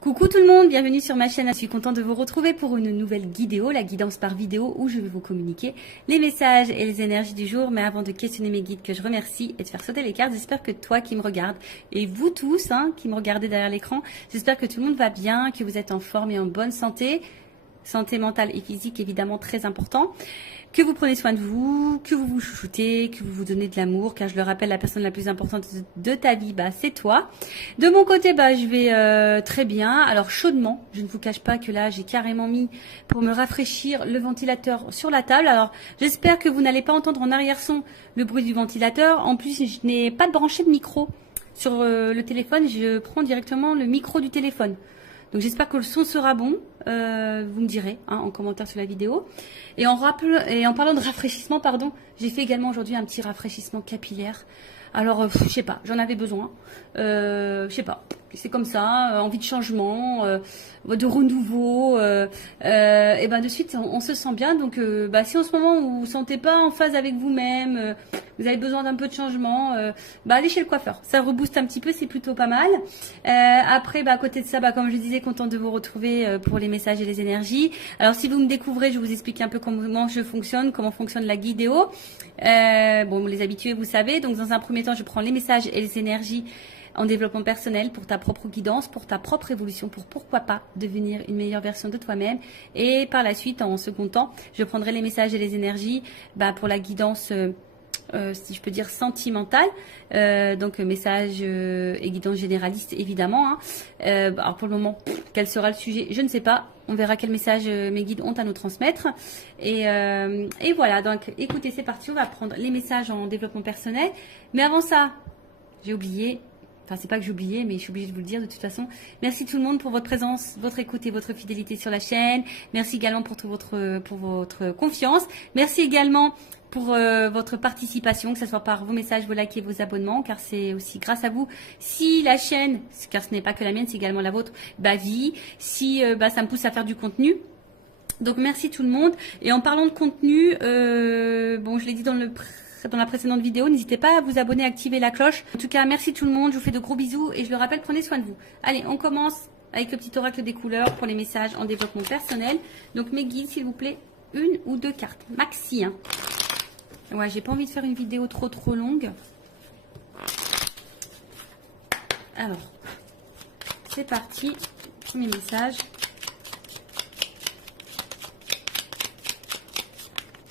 Coucou tout le monde, bienvenue sur ma chaîne. Je suis contente de vous retrouver pour une nouvelle vidéo, la guidance par vidéo, où je vais vous communiquer les messages et les énergies du jour. Mais avant de questionner mes guides que je remercie et de faire sauter les cartes, j'espère que toi qui me regardes et vous tous qui me regardez derrière l'écran, j'espère que tout le monde va bien, que vous êtes en forme et en bonne santé. Santé mentale et physique évidemment très important. Que vous prenez soin de vous, que vous vous chouchoutez, que vous vous donnez de l'amour, car je le rappelle, la personne la plus importante de ta vie, c'est toi. De mon côté, je vais très bien. Alors chaudement, je ne vous cache pas que là, j'ai carrément mis pour me rafraîchir le ventilateur sur la table. Alors j'espère que vous n'allez pas entendre en arrière-son le bruit du ventilateur. En plus, je n'ai pas de branché de micro sur le téléphone. Je prends directement le micro du téléphone. Donc j'espère que le son sera bon, vous me direz en commentaire sur la vidéo. Et en parlant de rafraîchissement, j'ai fait également aujourd'hui un petit rafraîchissement capillaire. Alors, je sais pas, j'en avais besoin. Je sais pas, c'est comme ça, envie de changement, de renouveau. Et de suite, on se sent bien. Donc, si en ce moment vous vous sentez pas en phase avec vous-même, vous avez besoin d'un peu de changement, allez chez le coiffeur. Ça rebooste un petit peu, c'est plutôt pas mal. Après, à côté de ça, comme je disais, contente de vous retrouver pour les messages et les énergies. Alors, si vous me découvrez, je vous explique un peu comment je fonctionne, comment fonctionne la guidéo. Les habitués, vous savez. Donc, dans un premier temps, je prends les messages et les énergies en développement personnel pour ta propre guidance, pour ta propre évolution, pour pourquoi pas devenir une meilleure version de toi-même. Et par la suite, en second temps, je prendrai les messages et les énergies pour la guidance si je peux dire sentimentale, donc message et guidance généraliste évidemment. Alors pour le moment, quel sera le sujet, je ne sais pas. On verra quel message mes guides ont à nous transmettre. Et voilà, donc écoutez, c'est parti, on va prendre les messages en développement personnel. Mais avant ça, j'ai oublié. Enfin, c'est pas que j'ai oublié, mais je suis obligée de vous le dire de toute façon. Merci tout le monde pour votre présence, votre écoute et votre fidélité sur la chaîne. Merci également pour votre confiance. Merci également pour votre participation, que ce soit par vos messages, vos likes et vos abonnements, car c'est aussi grâce à vous si la chaîne, car ce n'est pas que la mienne, c'est également la vôtre, vit, si ça me pousse à faire du contenu. Donc merci tout le monde. Et en parlant de contenu, je l'ai dit dans la précédente vidéo, n'hésitez pas à vous abonner, activer la cloche. En tout cas, merci tout le monde, je vous fais de gros bisous et je le rappelle, prenez soin de vous. Allez, on commence avec le petit oracle des couleurs pour les messages en développement personnel. Donc mes guides, s'il vous plaît, une ou deux cartes, maxi. Ouais, j'ai pas envie de faire une vidéo trop longue. Alors, c'est parti. Premier message.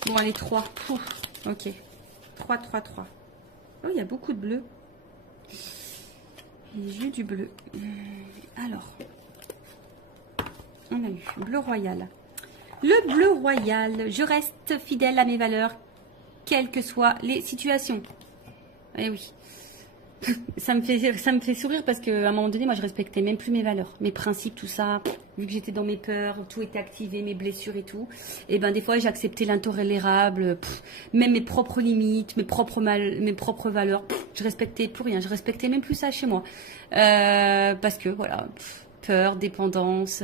Bon, allez, 3. Ok. 3. Oh, il y a beaucoup de bleu. Les yeux du bleu. Alors, on a eu bleu royal. Le bleu royal. Je reste fidèle à mes valeurs, quelles que soient les situations. Eh oui. Ça me fait sourire parce qu'à un moment donné, moi, je respectais même plus mes valeurs, mes principes, tout ça. Vu que j'étais dans mes peurs, tout était activé, mes blessures et tout. Et des fois, j'acceptais l'intolérable, même mes propres limites, mes propres valeurs. Je respectais plus rien. Je respectais même plus ça chez moi. Parce que, voilà, peur, dépendance.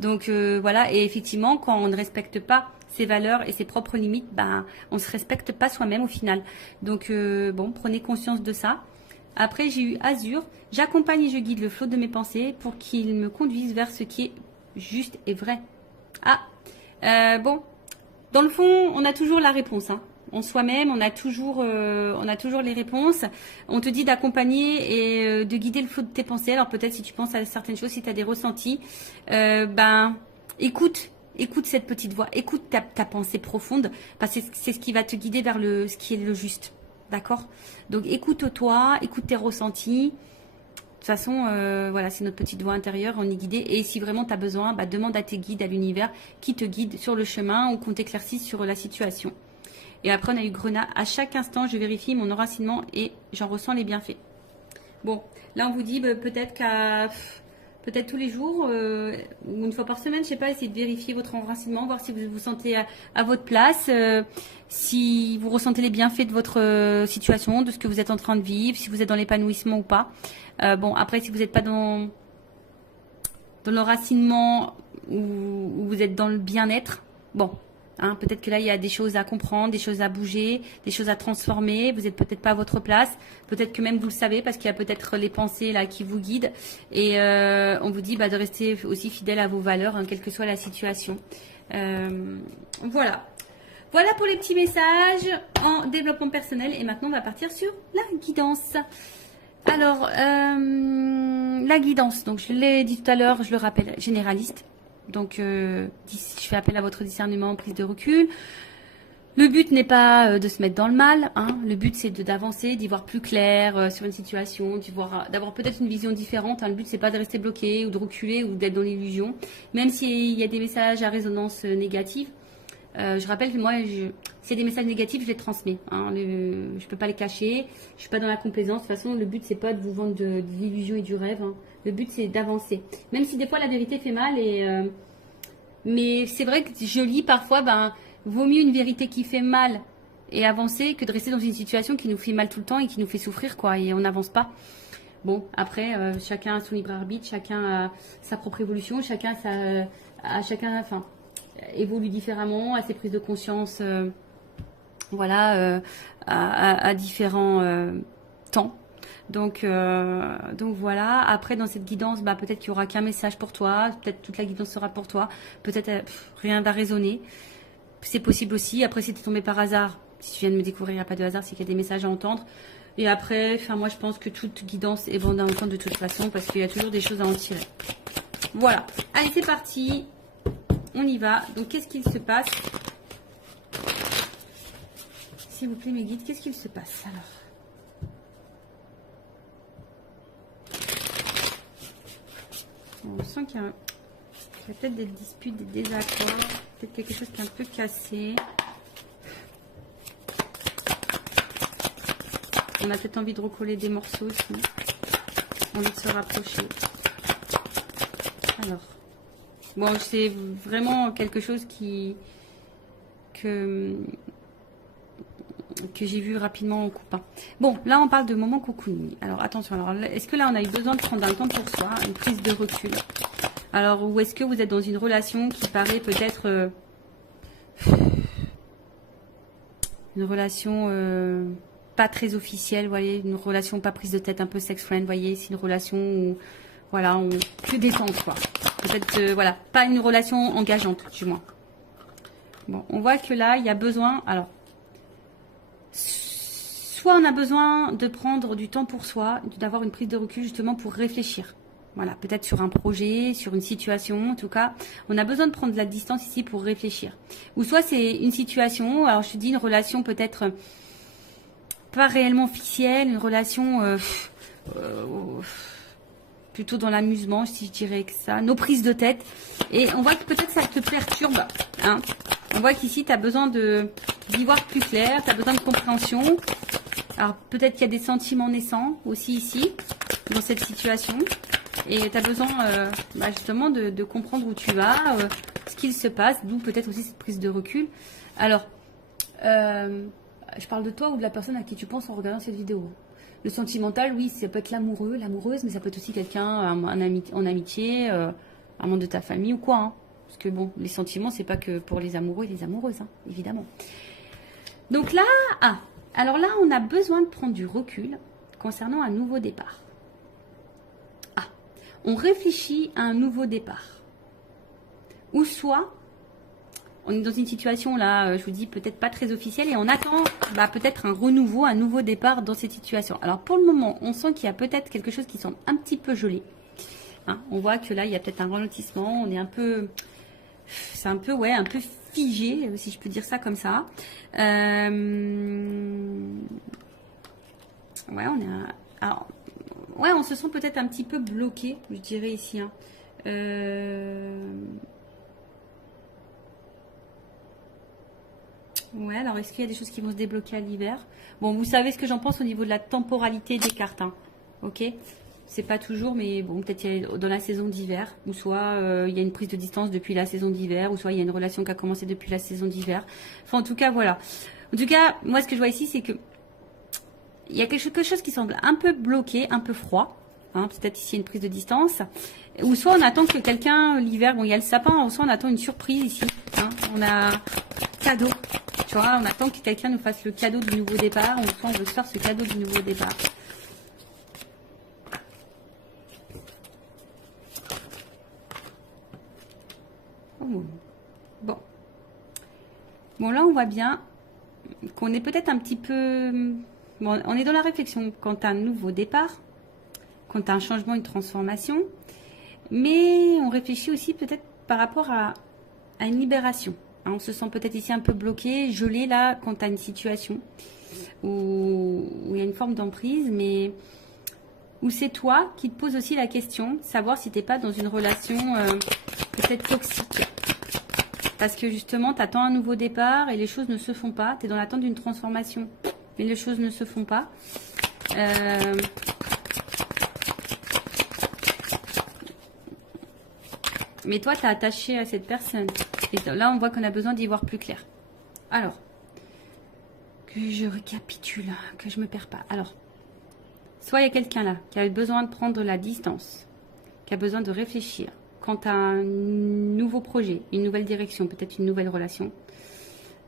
Donc, voilà. Et effectivement, quand on ne respecte pas ses valeurs et ses propres limites, on ne se respecte pas soi-même au final. Donc, prenez conscience de ça. Après, j'ai eu Azur. J'accompagne et je guide le flot de mes pensées pour qu'il me conduise vers ce qui est juste et vrai. Dans le fond, on a toujours la réponse. En soi-même, on a toujours les réponses. On te dit d'accompagner et de guider le flot de tes pensées. Alors peut-être si tu penses à certaines choses, si tu as des ressentis, écoute cette petite voix, écoute ta pensée profonde, parce que c'est ce qui va te guider vers ce qui est le juste. D'accord? Donc écoute-toi, écoute tes ressentis. De toute façon, voilà, c'est notre petite voix intérieure, on est guidé. Et si vraiment tu as besoin, demande à tes guides, à l'univers, qui te guide sur le chemin ou qu'on t'éclaircisse sur la situation. Et après, on a eu Grenat. À chaque instant, je vérifie mon enracinement et j'en ressens les bienfaits. Bon, là, on vous dit peut-être tous les jours, ou une fois par semaine, je sais pas, essayez de vérifier votre enracinement, voir si vous vous sentez à votre place, si vous ressentez les bienfaits de votre situation, de ce que vous êtes en train de vivre, si vous êtes dans l'épanouissement ou pas. Après, si vous n'êtes pas dans l'enracinement ou vous êtes dans le bien-être, Hein, peut-être que là, il y a des choses à comprendre, des choses à bouger, des choses à transformer. Vous n'êtes peut-être pas à votre place. Peut-être que même vous le savez parce qu'il y a peut-être les pensées là qui vous guident. Et on vous dit de rester aussi fidèle à vos valeurs, hein, quelle que soit la situation. Voilà. Voilà pour les petits messages en développement personnel. Et maintenant, on va partir sur la guidance. Alors, la guidance. Donc, je l'ai dit tout à l'heure, je le rappelle, généraliste. Donc, je fais appel à votre discernement, prise de recul. Le but n'est pas de se mettre dans le mal. Hein. Le but, c'est d'avancer, d'y voir plus clair sur une situation, d'avoir peut-être une vision différente. Hein. Le but, c'est pas de rester bloqué ou de reculer ou d'être dans l'illusion. Même s'il y a des messages à résonance négative. Je rappelle que moi, s'il y a des messages négatifs, je les transmets. Hein. Je peux pas les cacher. Je suis pas dans la complaisance. De toute façon, le but, c'est pas de vous vendre de l'illusion et du rêve. Hein. Le but, c'est d'avancer. Même si des fois, la vérité fait mal. Mais c'est vrai que je lis parfois, vaut mieux une vérité qui fait mal et avancer que de rester dans une situation qui nous fait mal tout le temps et qui nous fait souffrir, quoi. Et on n'avance pas. Bon, après, chacun a son libre arbitre, chacun a sa propre évolution, chacun évolue différemment, a ses prises de conscience, à différents temps. Donc voilà. Après, dans cette guidance, peut-être qu'il n'y aura qu'un message pour toi, peut-être toute la guidance sera pour toi, peut-être rien va résonner. C'est possible aussi. Après, si tu es tombé par hasard, si tu viens de me découvrir, il n'y a pas de hasard, c'est qu'il y a des messages à entendre. Et après, moi, je pense que toute guidance est bonne à entendre de toute façon, parce qu'il y a toujours des choses à en tirer. Voilà. Allez, c'est parti. On y va. Donc, qu'est-ce qu'il se passe? S'il vous plaît, mes guides, qu'est-ce qu'il se passe alors? On sent qu'il y a peut-être des disputes, des désaccords, peut-être quelque chose qui est un peu cassé. On a peut-être envie de recoller des morceaux aussi. Envie de se rapprocher. Alors, bon, c'est vraiment quelque chose que j'ai vu rapidement en coupant. Bon, là, on parle de moment cocooning. Alors, attention. Alors, est-ce que là, on a eu besoin de prendre un temps pour soi, une prise de recul? Alors, ou est-ce que vous êtes dans une relation qui paraît peut-être une relation pas très officielle, vous voyez, une relation pas prise de tête, un peu sex friend, vous voyez, c'est une relation où, voilà, on que détente, quoi. Peut-être, voilà, pas une relation engageante, du moins. Bon, on voit que là, il y a besoin, alors, soit on a besoin de prendre du temps pour soi, d'avoir une prise de recul justement pour réfléchir. Voilà, peut-être sur un projet, sur une situation, en tout cas, on a besoin de prendre de la distance ici pour réfléchir. Ou soit c'est une situation, alors je te dis une relation peut-être pas réellement officielle, une relation plutôt dans l'amusement, si je dirais que ça, nos prises de tête. Et on voit que peut-être ça te perturbe, hein. On voit qu'ici, tu as besoin d'y voir plus clair, tu as besoin de compréhension. Alors, peut-être qu'il y a des sentiments naissants aussi ici, dans cette situation. Et tu as besoin justement de comprendre où tu vas, ce qu'il se passe, d'où peut-être aussi cette prise de recul. Alors, je parle de toi ou de la personne à qui tu penses en regardant cette vidéo. Le sentimental, oui, ça peut être l'amoureux, l'amoureuse, mais ça peut être aussi quelqu'un en amitié, un membre de ta famille ou quoi, hein. Parce que bon, les sentiments, c'est pas que pour les amoureux et les amoureuses, hein, évidemment. Donc là, alors là, on a besoin de prendre du recul concernant un nouveau départ. On réfléchit à un nouveau départ. Ou soit, on est dans une situation là, je vous dis, peut-être pas très officielle, et on attend peut-être un renouveau, un nouveau départ dans cette situation. Alors pour le moment, on sent qu'il y a peut-être quelque chose qui semble un petit peu gelé. Hein, on voit que là, il y a peut-être un ralentissement, on est un peu... C'est un peu, un peu figé, si je peux dire ça comme ça. Ouais, on est... Alors, ouais, on se sent peut-être un petit peu bloqué, je dirais ici. Hein. Ouais, alors est-ce qu'il y a des choses qui vont se débloquer à l'hiver? Bon, vous savez ce que j'en pense au niveau de la temporalité des cartes. Hein. Ok? C'est pas toujours, mais bon, peut-être dans la saison d'hiver, ou soit il y a une prise de distance depuis la saison d'hiver, ou soit il y a une relation qui a commencé depuis la saison d'hiver. Enfin, en tout cas, voilà. En tout cas, moi, ce que je vois ici, c'est que il y a quelque chose qui semble un peu bloqué, un peu froid. Hein, peut-être ici une prise de distance. Ou soit on attend que quelqu'un, l'hiver, bon, il y a le sapin, ou soit on attend une surprise ici. Hein. On a cadeau. Tu vois, on attend que quelqu'un nous fasse le cadeau du nouveau départ. On veut se faire ce cadeau du nouveau départ. Oh. Bon. Bon, là, on voit bien qu'on est peut-être un petit peu... Bon, on est dans la réflexion quant à un nouveau départ, quant à un changement, une transformation. Mais on réfléchit aussi peut-être par rapport à une libération. On se sent peut-être ici un peu bloqué, gelé là, quant à une situation où il y a une forme d'emprise, mais où c'est toi qui te poses aussi la question, savoir si tu n'es pas dans une relation peut-être toxique. Parce que justement, tu attends un nouveau départ et les choses ne se font pas. Tu es dans l'attente d'une transformation, mais les choses ne se font pas. Mais toi, tu es attaché à cette personne. Et là, on voit qu'on a besoin d'y voir plus clair. Alors, que je récapitule, que je ne me perds pas. Alors, soit il y a quelqu'un là qui a besoin de prendre la distance, qui a besoin de réfléchir quant à un nouveau projet, une nouvelle direction, peut-être une nouvelle relation.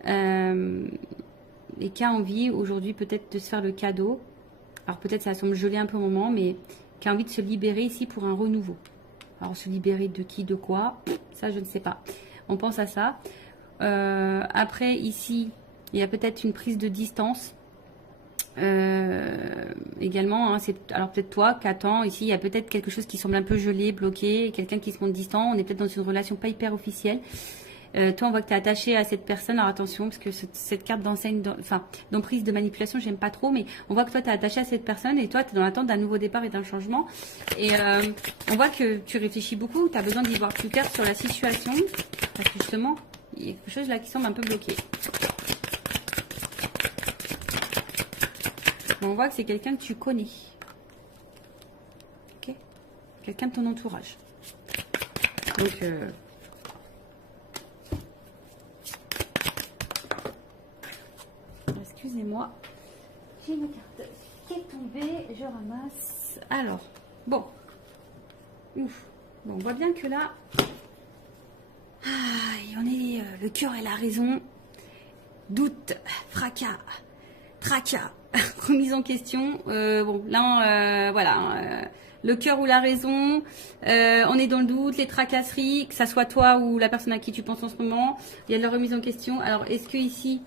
Et qui a envie aujourd'hui peut-être de se faire le cadeau. Alors peut-être ça semble gelé un peu au moment, mais qui a envie de se libérer ici pour un renouveau. Alors se libérer de qui, de quoi, ça je ne sais pas. On pense à ça. Après ici, il y a peut-être une prise de distance. Également, hein, alors peut-être toi qui attends, ici il y a peut-être quelque chose qui semble un peu gelé, bloqué, quelqu'un qui se montre distant, on est peut-être dans une relation pas hyper officielle. Toi on voit que tu es attaché à cette personne, alors attention parce que cette carte d'enseigne, d'emprise, de manipulation, j'aime pas trop, mais on voit que toi tu es attaché à cette personne et toi tu es dans l'attente d'un nouveau départ et d'un changement. Et on voit que tu réfléchis beaucoup, tu as besoin d'y voir plus clair sur la situation, parce que justement il y a quelque chose là qui semble un peu bloqué. On voit que c'est quelqu'un que tu connais. Ok, quelqu'un de ton entourage. Donc, excusez-moi, j'ai ma carte qui est tombée, je ramasse. Alors, bon. Ouf. Bon, on voit bien que là, on est le cœur et la raison. Doute, fracas, tracas. Remise en question. Bon, là, voilà. Le cœur ou la raison. On est dans le doute, les tracasseries, que ça soit toi ou la personne à qui tu penses en ce moment. Il y a de la remise en question. Alors, est-ce que ici,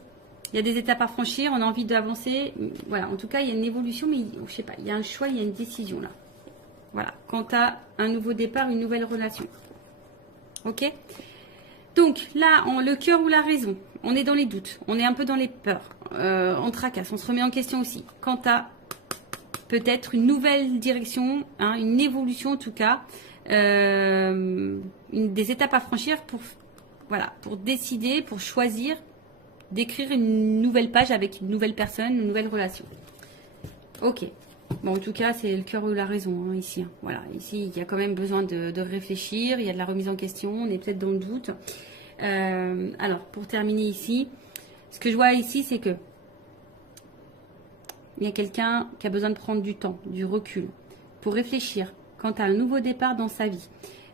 il y a des étapes à franchir, on a envie d'avancer. Voilà, en tout cas, il y a une évolution, mais je sais pas, il y a un choix, il y a une décision là. Voilà, quant à un nouveau départ, une nouvelle relation. Ok ? Donc là, le cœur ou la raison, on est dans les doutes, on est un peu dans les peurs, on tracasse, on se remet en question aussi. Quant à peut-être une nouvelle direction, hein, une évolution en tout cas, des étapes à franchir pour décider, pour choisir d'écrire une nouvelle page avec une nouvelle personne, une nouvelle relation. Ok. Bon, en tout cas, c'est le cœur ou la raison, hein, ici. Hein. Voilà, ici, il y a quand même besoin de réfléchir, il y a de la remise en question, on est peut-être dans le doute. Alors, pour terminer ici, ce que je vois ici, c'est que il y a quelqu'un qui a besoin de prendre du temps, du recul, pour réfléchir quant à un nouveau départ dans sa vie.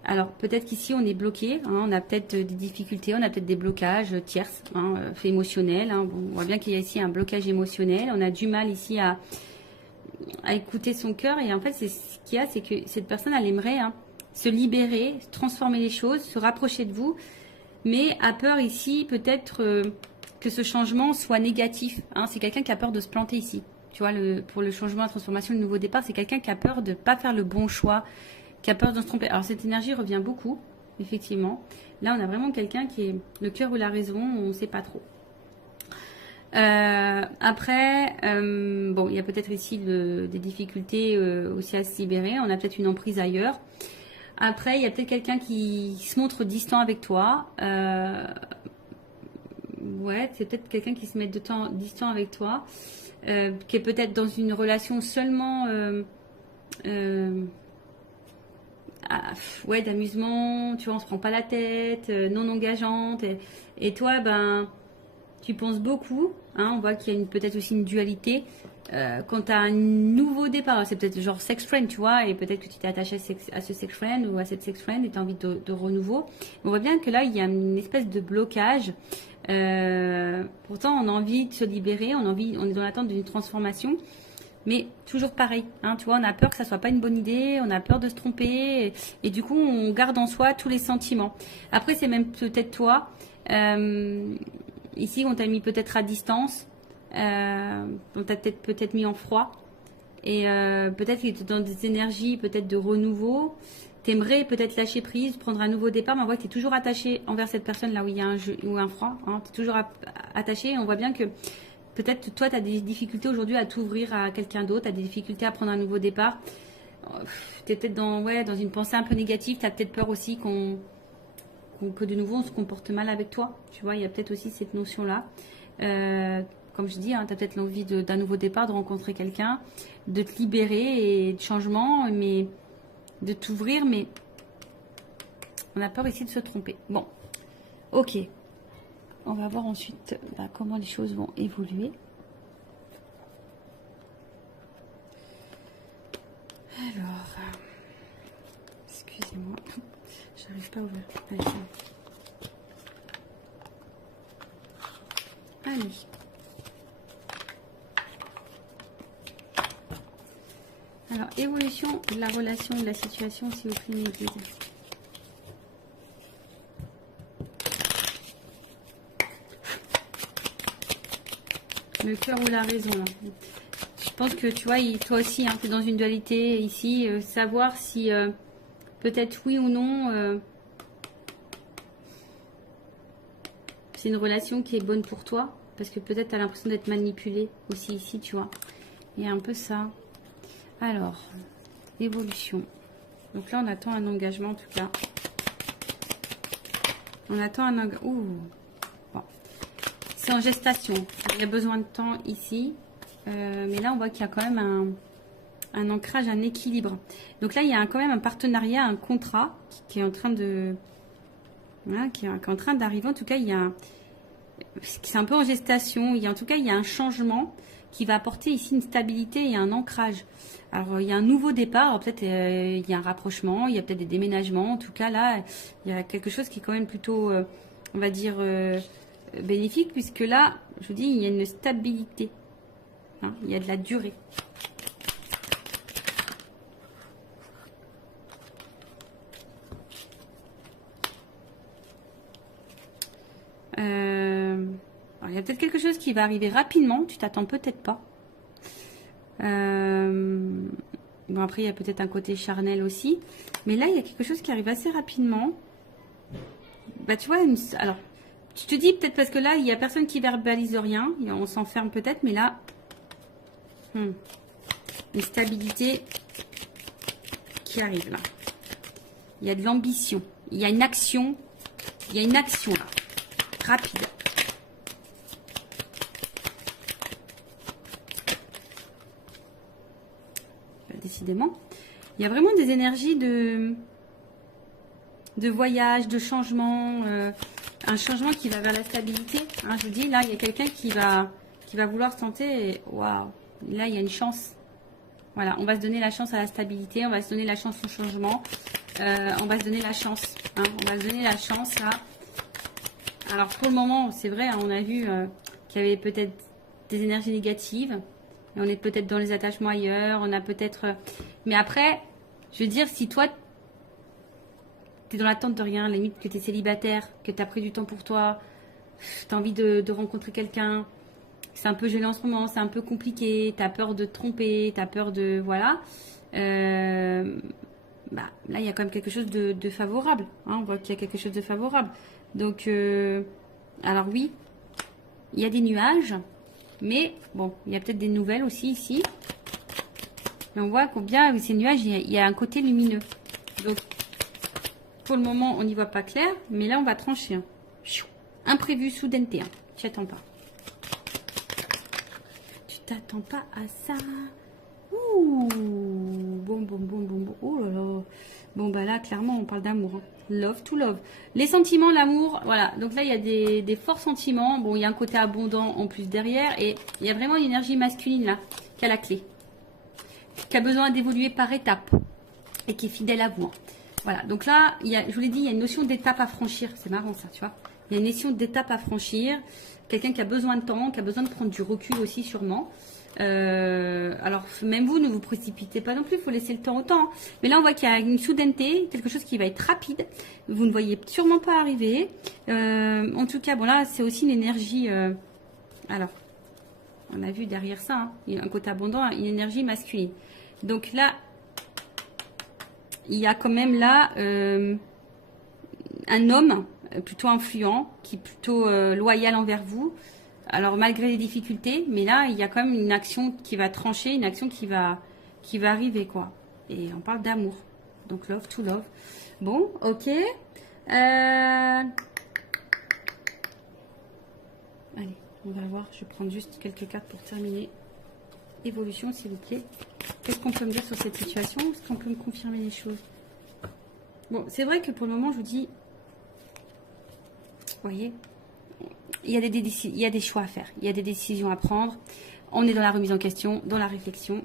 Alors, peut-être qu'ici, on est bloqué, hein, on a peut-être des difficultés, on a peut-être des blocages tierces, hein, faits émotionnels. Hein. Bon, on voit bien qu'il y a ici un blocage émotionnel, on a du mal ici à écouter son cœur. Et en fait, ce qu'il y a, c'est que cette personne, elle aimerait se libérer, transformer les choses, se rapprocher de vous, mais a peur ici, peut-être que ce changement soit négatif. Hein. C'est quelqu'un qui a peur de se planter ici. Tu vois, pour le changement, la transformation, le nouveau départ, c'est quelqu'un qui a peur de ne pas faire le bon choix, qui a peur de se tromper. Alors, cette énergie revient beaucoup, effectivement. Là, on a vraiment quelqu'un qui est le cœur ou la raison, on ne sait pas trop. Après, bon, il y a peut-être ici des difficultés aussi à se libérer. On a peut-être une emprise ailleurs. Après, il y a peut-être quelqu'un qui se montre distant avec toi. Ouais, c'est peut-être quelqu'un qui se met distant avec toi, qui est peut-être dans une relation seulement ouais, d'amusement, tu vois, on se prend pas la tête, non engageante. Et toi, ben, tu penses beaucoup. Hein, on voit qu'il y a peut-être aussi une dualité. Quand tu as un nouveau départ, c'est peut-être genre sex friend, tu vois, et peut-être que tu t'es attaché à ce sex friend ou à cette sex friend et tu as envie de renouveau. On voit bien que là, il y a une espèce de blocage Pourtant, on a envie de se libérer, on est dans l'attente d'une transformation. Mais toujours pareil, hein, tu vois, on a peur que ça soit pas une bonne idée, on a peur de se tromper, et du coup, on garde en soi tous les sentiments. Après, c'est même peut-être toi, ici, on t'a mis peut-être à distance, on t'a peut-être mis en froid, et peut-être que tu es dans des énergies peut-être de renouveau. T'aimerais peut-être lâcher prise, prendre un nouveau départ, mais on voit que tu es toujours attaché envers cette personne là où il y a un jeu ou un froid. Hein, tu es toujours attaché, et on voit bien que peut-être toi, tu as des difficultés aujourd'hui à t'ouvrir à quelqu'un d'autre, tu as des difficultés à prendre un nouveau départ. Tu es peut-être dans une pensée un peu négative, tu as peut-être peur aussi que de nouveau on se comporte mal avec toi. Tu vois, il y a peut-être aussi cette notion-là. Comme je dis, hein, tu as peut-être l'envie d'un nouveau départ, de rencontrer quelqu'un, de te libérer et de changement, mais de t'ouvrir, mais on a peur ici de se tromper. Bon, ok. On va voir ensuite comment les choses vont évoluer. Alors, excusez-moi, j'arrive pas à ouvrir. Allez. Alors, évolution de la relation, de la situation, s'il vous plaît, mes guides. Le cœur ou la raison. Je pense que tu vois, toi aussi, hein, tu es dans une dualité ici. Savoir si peut-être oui ou non, c'est une relation qui est bonne pour toi. Parce que peut-être tu as l'impression d'être manipulé aussi ici, tu vois. Il y a un peu ça. Alors, évolution. Donc là, on attend un engagement en tout cas. On attend un engagement. Ouh. Bon. C'est en gestation. Il y a besoin de temps ici. Mais là, on voit qu'il y a quand même un ancrage, un équilibre. Donc là, il y a quand même un partenariat, un contrat qui est en train de... Voilà, qui est en train d'arriver. En tout cas, il y a... C'est un peu en gestation. En tout cas, il y a un changement qui va apporter ici une stabilité et un ancrage. Alors, il y a un nouveau départ, peut-être il y a un rapprochement, il y a peut-être des déménagements. En tout cas, là, il y a quelque chose qui est quand même plutôt, on va dire, bénéfique, puisque là, je vous dis, il y a une stabilité. Hein, il y a de la durée. Alors, il y a peut-être quelque chose qui va arriver rapidement, tu t'attends peut-être pas. Bon, après, il y a peut-être un côté charnel aussi. Mais là, il y a quelque chose qui arrive assez rapidement. Bah, tu vois, alors, tu te dis peut-être parce que là, il n'y a personne qui verbalise rien. On s'enferme peut-être, mais là, une stabilité qui arrive là. Il y a de l'ambition. Il y a une action. Il y a une action là. Rapide. Décidément. Il y a vraiment des énergies de voyage, de changement, un changement qui va vers la stabilité. Hein, je vous dis, là, il y a quelqu'un qui va vouloir tenter. Waouh, là, il y a une chance. Voilà, on va se donner la chance à la stabilité, on va se donner la chance au changement, on va se donner la chance. Hein, on va se donner la chance là. Alors, pour le moment, c'est vrai, hein, on a vu qu'il y avait peut-être des énergies négatives. On est peut-être dans les attachements ailleurs, on a peut-être... Mais après, je veux dire, si toi, tu es dans l'attente de rien, limite que tu es célibataire, que tu as pris du temps pour toi, tu as envie de rencontrer quelqu'un, c'est un peu gelé en ce moment, c'est un peu compliqué, tu as peur de te tromper, tu as peur de... Voilà. Là, il y a quand même quelque chose de favorable. Hein, on voit qu'il y a quelque chose de favorable. Donc, alors oui, il y a des nuages. Mais bon, il y a peut-être des nouvelles aussi ici. Mais on voit combien ces nuages, il y a un côté lumineux. Donc, pour le moment, on n'y voit pas clair. Mais là, on va trancher. Hein. Imprévu, soudaineté. Hein. Tu t'attends pas. Tu t'attends pas à ça. Ouh. Bon. Oh là là. Bon, bah là, clairement, on parle d'amour. Hein. Love to love. Les sentiments, l'amour, voilà. Donc là, il y a des forts sentiments. Bon, il y a un côté abondant en plus derrière. Et il y a vraiment une énergie masculine là, qui a la clé. Qui a besoin d'évoluer par étapes. Et qui est fidèle à vous. Hein. Voilà. Donc là, je vous l'ai dit, il y a une notion d'étape à franchir. C'est marrant ça, tu vois. Il y a une notion d'étape à franchir. Quelqu'un qui a besoin de temps, qui a besoin de prendre du recul aussi sûrement. Alors même vous, ne vous précipitez pas non plus, il faut laisser le temps au temps. Hein. Mais là, on voit qu'il y a une soudaineté, quelque chose qui va être rapide. Vous ne voyez sûrement pas arriver. En tout cas, bon là, c'est aussi une énergie... alors, on a vu derrière ça, hein, il y a un côté abondant, une énergie masculine. Donc là, il y a quand même là un homme plutôt influent, qui est plutôt loyal envers vous. Alors malgré les difficultés, mais là il y a quand même une action qui va trancher, une action qui va arriver quoi. Et on parle d'amour, donc love to love. Bon, ok. Allez, on va voir. Je vais prendre juste quelques cartes pour terminer. Évolution, s'il vous plaît. Qu'est-ce qu'on peut me dire sur cette situation? Est-ce qu'on peut me confirmer les choses? Bon, c'est vrai que pour le moment, je vous dis, vous voyez, il y a des choix à faire, il y a des décisions à prendre. On est dans la remise en question, dans la réflexion.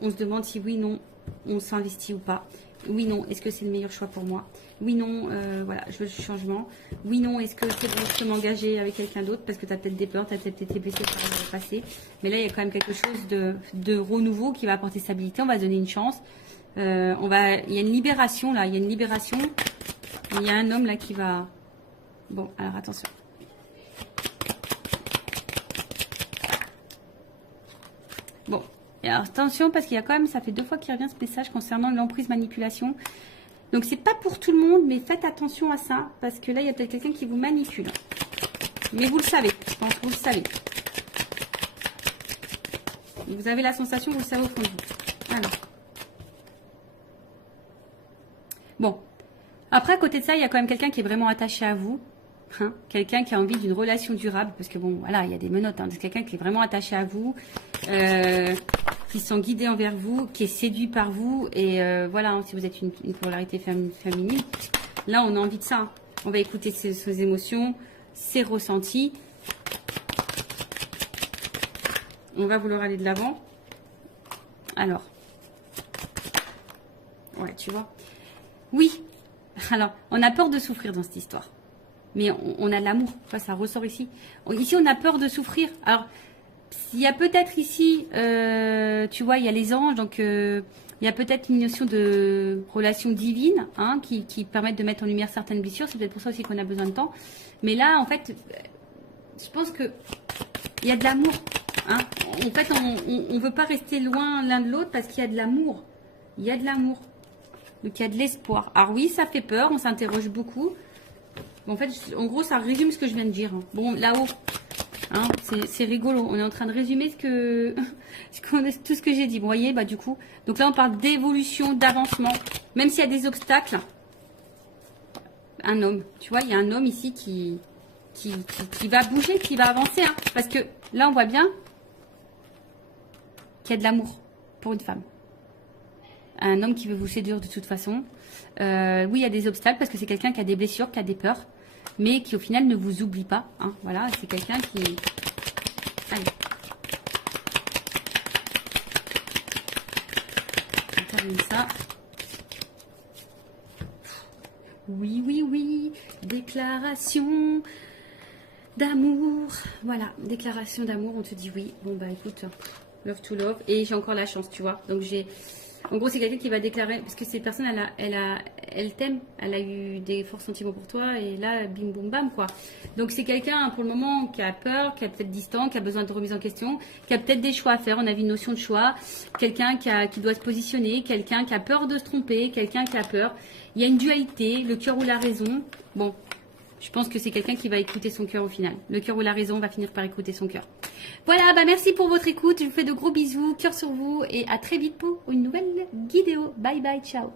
On se demande si oui, non, on s'investit ou pas. Oui, non, est-ce que c'est le meilleur choix pour moi? Oui, non, voilà, je veux le changement. Oui, non, est-ce que c'est bon, je peux m'engager avec quelqu'un d'autre? Parce que tu as peut-être des peurs, tu as peut-être été blessé par le passé. Mais là, il y a quand même quelque chose de renouveau qui va apporter stabilité. On va se donner une chance. Il y a une libération là, il y a une libération. Il y a un homme là qui va... Bon, alors attention. Bon, et alors attention parce qu'il y a quand même, ça fait 2 fois qu'il revient ce message concernant l'emprise manipulation. Donc c'est pas pour tout le monde, mais faites attention à ça parce que là il y a peut-être quelqu'un qui vous manipule. Mais vous le savez, je pense que vous le savez. Vous avez la sensation, vous le savez au fond de vous. Alors. Bon. Après, à côté de ça, il y a quand même quelqu'un qui est vraiment attaché à vous. Hein, quelqu'un qui a envie d'une relation durable. Parce que bon, voilà, il y a des menottes. Hein, c'est quelqu'un qui est vraiment attaché à vous. Qui sont guidés envers vous. Qui est séduit par vous. Et voilà, hein, si vous êtes une polarité féminine. Là, on a envie de ça. Hein. On va écouter ses émotions. Ses ressentis. On va vouloir aller de l'avant. Alors. Ouais, tu vois. Oui. Alors, on a peur de souffrir dans cette histoire. Mais on a de l'amour. Enfin, ça ressort ici. Ici, on a peur de souffrir. Alors, il y a peut-être ici, tu vois, il y a les anges. Donc, il y a peut-être une notion de relation divine hein, qui permettent de mettre en lumière certaines blessures. C'est peut-être pour ça aussi qu'on a besoin de temps. Mais là, en fait, je pense que il y a de l'amour. Hein. En fait, on ne veut pas rester loin l'un de l'autre parce qu'il y a de l'amour. Il y a de l'amour. Donc, il y a de l'espoir. Alors oui, ça fait peur, on s'interroge beaucoup. En fait, en gros, ça résume ce que je viens de dire. Bon, là-haut, hein, c'est rigolo. On est en train de résumer tout ce que j'ai dit. Vous voyez, bah du coup. Donc là, on parle d'évolution, d'avancement. Même s'il y a des obstacles. Un homme. Tu vois, il y a un homme ici qui va bouger, qui va avancer. Hein, parce que là, on voit bien qu'il y a de l'amour pour une femme. Un homme qui veut vous séduire de toute façon. Oui, il y a des obstacles parce que c'est quelqu'un qui a des blessures, qui a des peurs, mais qui au final ne vous oublie pas. Hein. Voilà, c'est quelqu'un qui... Allez. On termine ça. Oui, oui, oui. Déclaration d'amour. Voilà, déclaration d'amour, on te dit oui. Bon, bah écoute, love to love. Et j'ai encore la chance, tu vois. Donc j'ai... En gros, c'est quelqu'un qui va déclarer, parce que cette personne, elle t'aime, elle a eu des forts sentiments pour toi, et là, bim, boum, bam, quoi. Donc, c'est quelqu'un, pour le moment, qui a peur, qui est peut-être distant, qui a besoin de remise en question, qui a peut-être des choix à faire. On a vu une notion de choix. Quelqu'un qui doit se positionner, quelqu'un qui a peur de se tromper, quelqu'un qui a peur. Il y a une dualité, le cœur ou la raison. Bon, je pense que c'est quelqu'un qui va écouter son cœur au final. Le cœur ou la raison va finir par écouter son cœur. Voilà, bah merci pour votre écoute. Je vous fais de gros bisous, cœur sur vous et à très vite pour une nouvelle vidéo. Bye bye, ciao.